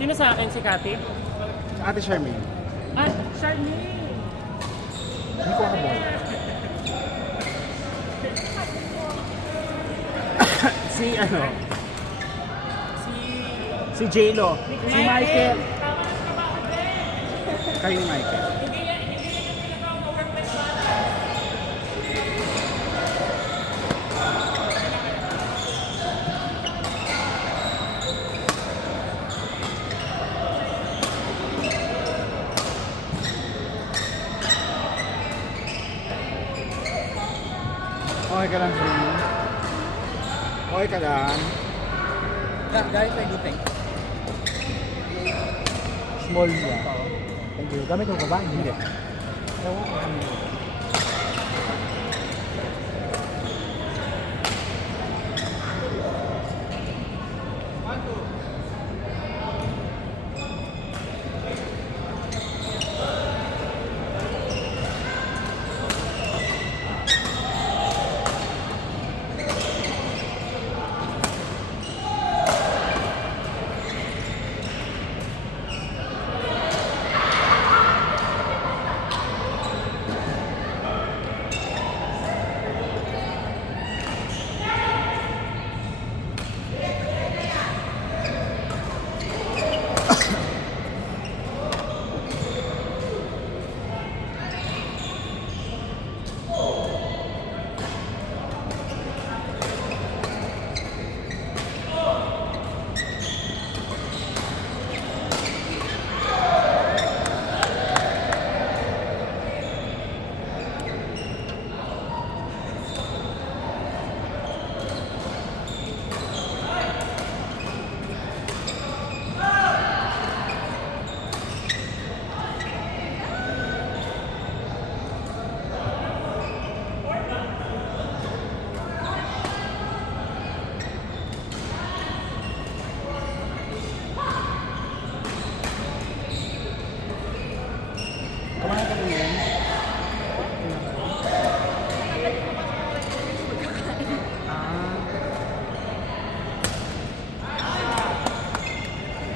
Sino sa akin? Si Kati? Ate Charmaine. Ah, Charmaine! Hindi ko habol. Si ano? Si... Si J-Lo. Si Michael. Kayo ni Michael. Okay ka lang, Charmaine? Okay ka lang? Galing tayo dito. Small niya. Thank you. Gamit mo ba ba? Hindi. Ewan ko. Kumain ka rin yan?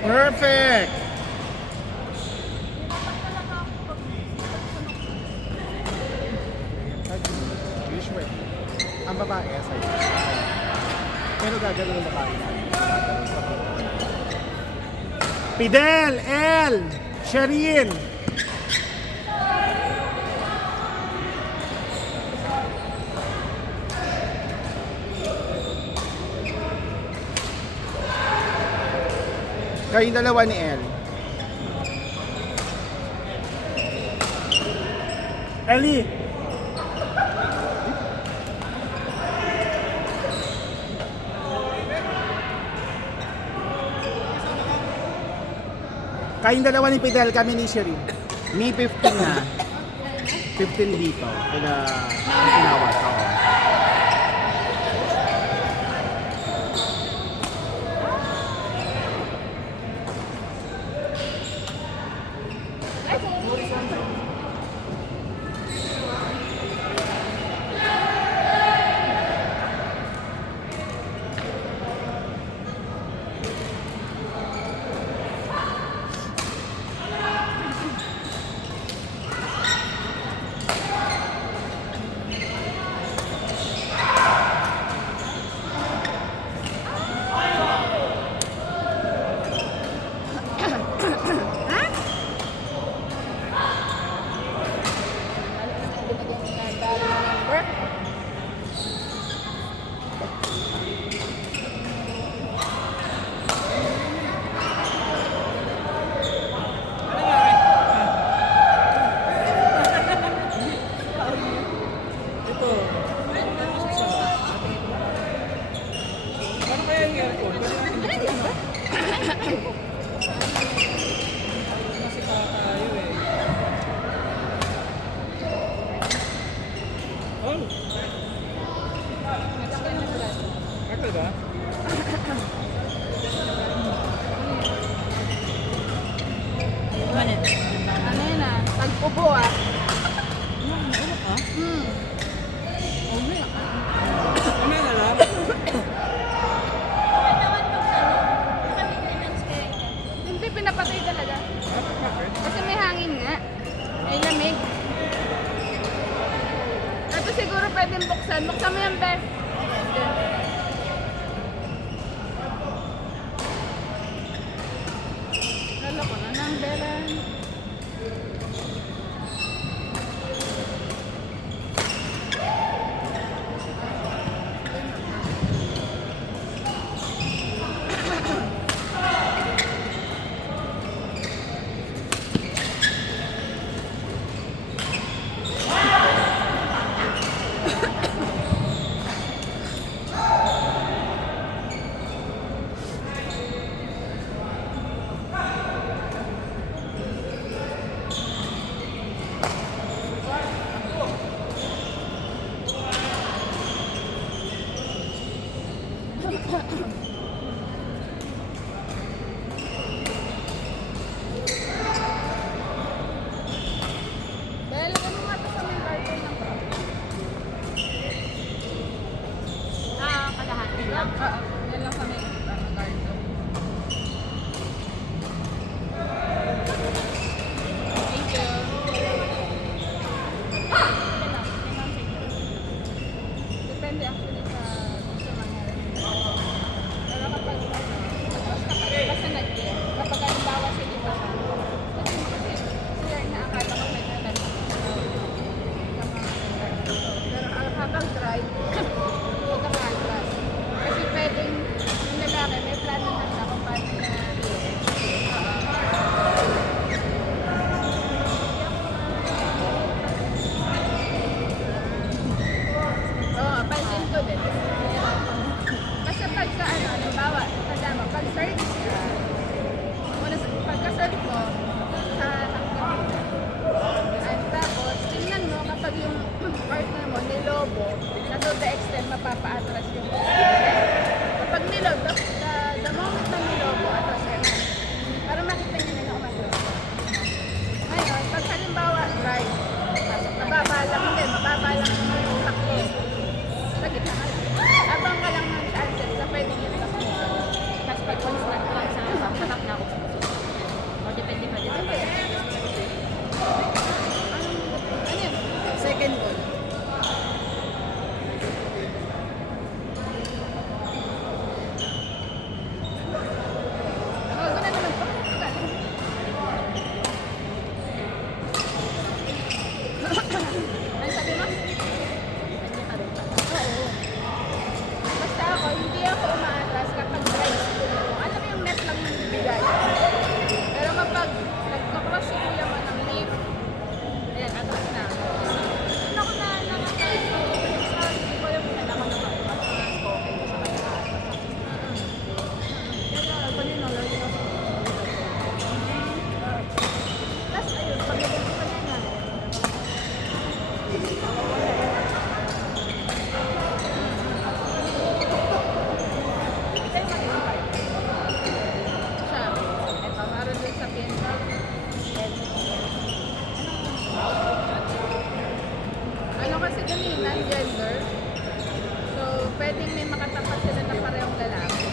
Perfect! Usually, ang babae sa'yo. Pero gagawin yung babae namin. Fidel! El! Sherin! Kayong dalawa ni El. Ellie! Kayong dalawa ni Fidel, kami ni Sherin. May 15 na. 15 dito. Kaya ang tinawag ako. Talaga? Ano yun ah? Tag-ubo ah. Ano ka? Okay. Ano na lang? Hindi, mo yan, Beth. Lalo ko na ng belan. Bel, ano nga ito sa may garden ng Kalahati lang. yan lang sa may garden. Thank you. Depende actually sa mangyari. Pero kapag basta nag-year, kapag halimbawa sige pa siya, kasi siya inaakala ko may naman. Pero habang dry, huwag ka ma-atras. Kasi pwedeng yung lalaki may plano na siya kung paano na oo, pansin ko din. Kasi pag sa ano, halimbawa, kasama, pag service ka, pagka-serve mo, sa at tapos, tingnan mo kapag yung partner mo nilobo, na to the extent mapapa-atras yung kapag nilobo, the moment na nilobo, atras ka na. Para makita niya nila kung ano. Ngayon, pag halimbawa, right, mababa lang din, mababa lang yung takbo. Sa gitna ka. Abang ka lang ng chances na pwedeng yun lang mo. Tapos pag once na lang sa patak na ako. O depende pa din sa pag. Ano yun? Second goal. Oh, guna naman po. Ano sabi mo? Oo. Basta ako, hindi ako umaatras kapag dry school ko. Alam mo yung net lang yung bibigay. Pero kapag nagkakross si kuya mo ng leaf, ayan, atras na ako. Ano ko na nakatay ko. Sa hindi ko yung nalaman naman. Mas okay sa kanya. Kaya kanina, lagi ako. Tapos ayun, pag-ibig ko kanina. Siya, eto, meron din sa pinto. Ano kasi ganun, non-gender. So, pwedeng may makatapat sila na parehong lalaki.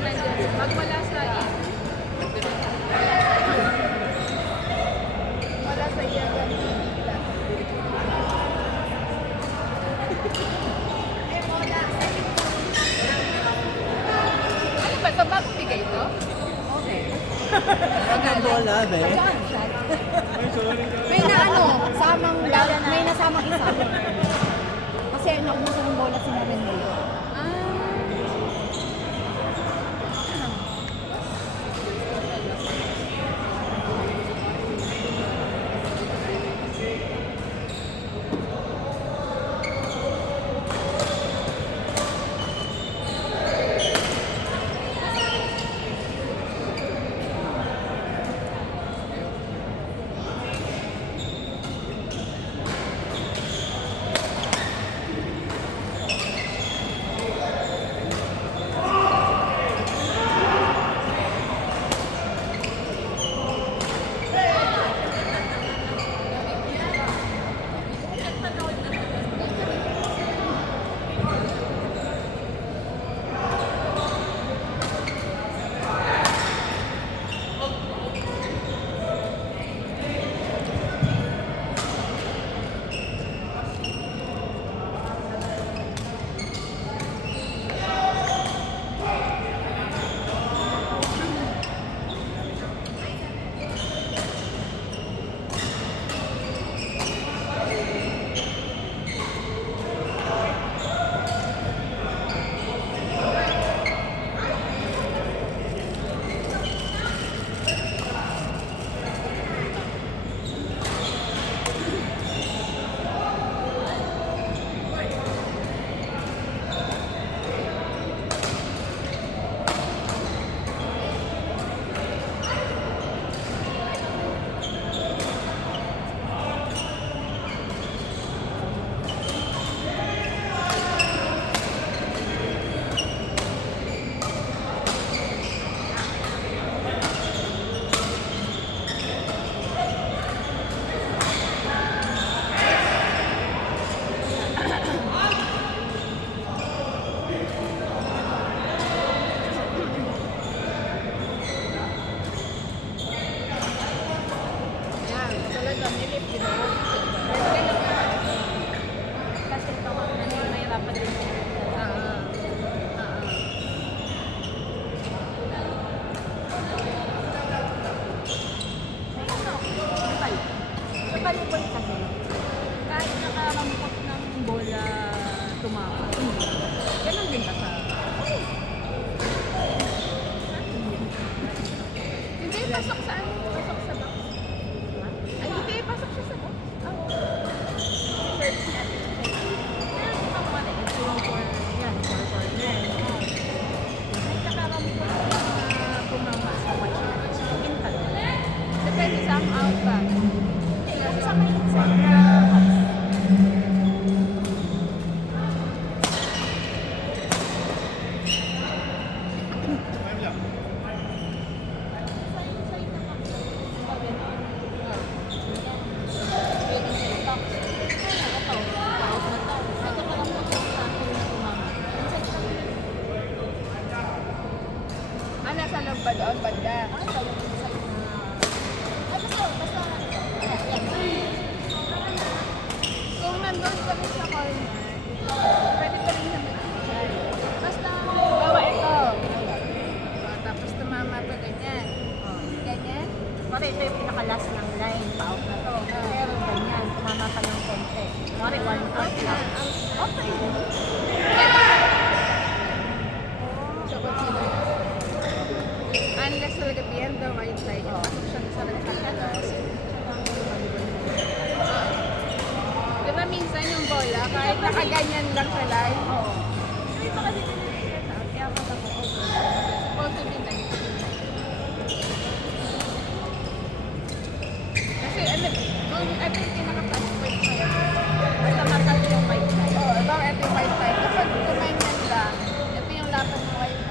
Non-gender. Magwala sa wala sa iya ano ba ito? Bagong bigay ito? Okay. Ang bola, be. May na ano, samang may nasamang isa. Kasi naubusan ng bola si Marin. Ah. Mount pa. Yung sa may Nasa loob ba doon, banda? Kung nandun kami sa corner, pwede pa rin naman mag-try. Basta, bawa ito. Tapos tumama pa ganyan. Ganyan. Mari, ito yung pinaka-last ng line, pa-out na to. Pero ganyan, tumama pa ng konti. Mari, 1-4 lang. Okay. So, kung sino. Unless talaga beyond the white line, yung pasok siya sa nagkakalas. Di ba minsan yung bola, kahit nakaganyan lang sa line, Kaya ako ako. supposed to be 90. Kasi ano, kung ito yung pinaka-passport sa'yo, Basta markas yung white line. ito yung white line. Kapag kumanyan lang, ito yung lapat ng white